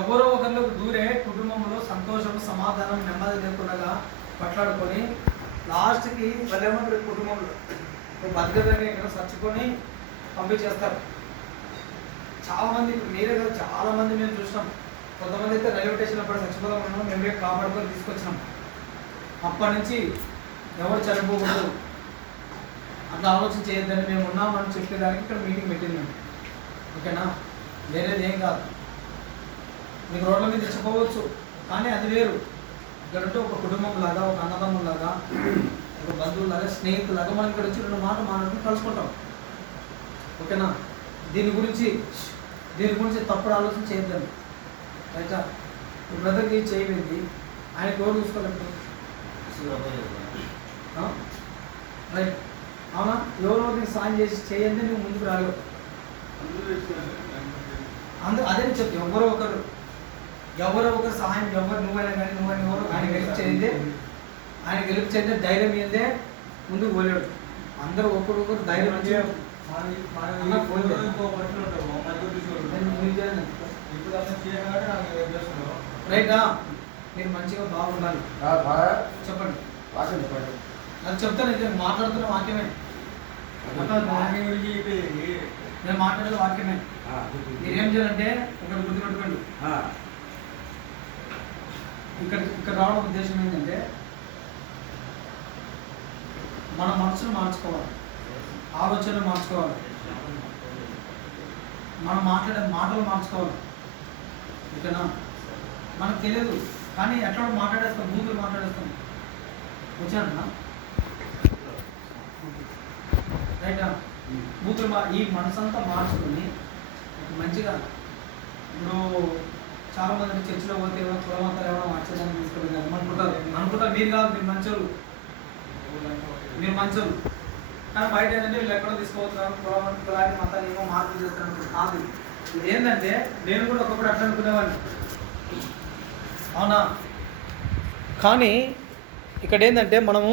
ఎవరో ఒకరిలో దూరే కుటుంబంలో సంతోషం సమాధానం నెమ్మది లేకుండా పట్లాడుకొని లాస్ట్కి వాళ్ళేమంటారు కుటుంబంలో బతికేదాకా ఇక్కడ చచ్చుకొని పంపించేస్తారు. చాలామంది ఇప్పుడు మీరే కదా చాలామంది మేము చూసినాం. కొంతమంది అయితే రైల్వే స్టేషన్లో పడి చచ్చిపోదామన్నాం, మేమే కాపాడుకొని తీసుకొచ్చినాం. అప్పటి నుంచి ఎవరు చనిపోకూడదు అట్లా ఆలోచన చేయొద్దని మేము ఉన్నామని చెప్పేదానికి ఇక్కడ మీటింగ్ పెట్టింది. ఓకేనా, వేరేది ఏం కాదు. మీకు రోడ్ల మీద తెచ్చిపోవచ్చు, కానీ అది వేరు. ఇక్కడంటే ఒక కుటుంబం లాగా, ఒక అన్నదమ్ముల లాగా, ఒక బంధువులాగా, స్నేహితులాగా మనం ఇక్కడ వచ్చి 2 మాటలు మాట్లాడుకుని కలుసుకుంటాం. ఓకేనా, దీని గురించి తప్పుడు ఆలోచన చేయొద్దండి. రైటా, బ్రదర్కి చేయలేదు, ఆయన ఎవరు చూసుకోలేదు. రైట్, అవునా? ఎవరో నీకు సాయం చేసి చేయండి, నువ్వు ముందుకు రాలేవు. అదే నేను చెప్తా, ఎవరో ఒకరు సహాయం, నువ్వైనా కానీ ఎవరు ఆయన గెలుపు చేయండి ధైర్యం ఏందే ముందుకు పోలేడు. అందరూ ఒకరు ధైర్యం రైటా, మీరు మంచిగా బాగుండాలి. చెప్పండి, అది చెప్తాను. నేను మాట్లాడుతున్న వాక్యమే, నేను మాట్లాడే వాక్యమే. మీరేం చేయాలంటే ఇక్కడ గుర్తుపెట్టుకోండి. ఇక్కడ రావడం ఉద్దేశం ఏంటంటే మన మనసును మార్చుకోవాలి, ఆలోచనలు మార్చుకోవాలి, మనం మాట్లాడే మాటలు మార్చుకోవాలి. ఓకేనా, మనకు తెలియదు కానీ ఎట్లా మాట్లాడేస్తాం, బూతులు మాట్లాడేస్తాం. వచ్చాడన్నా రైటా, బూతులు ఈ మనసంతా మార్చుకొని మంచిగా. ఇప్పుడు చాలా మంది చర్చిలో పోతే కులమంతా ఎవరో మార్చేదాన్ని తీసుకెళ్ళారు అనుకుంటారు. మీరు కాదు, మీరు మంచోళ్ళు. కానీ బయట ఏంటంటే వీళ్ళు ఎక్కడో తీసుకోవచ్చు కులాన్ని మతాన్ని ఏమో మార్పులు చేస్తాను కాదు. ఇది ఏంటంటే నేను కూడా ఒకప్పుడు అట్లా అనుకునేవాడిని, అవునా? కానీ ఇక్కడ ఏంటంటే మనము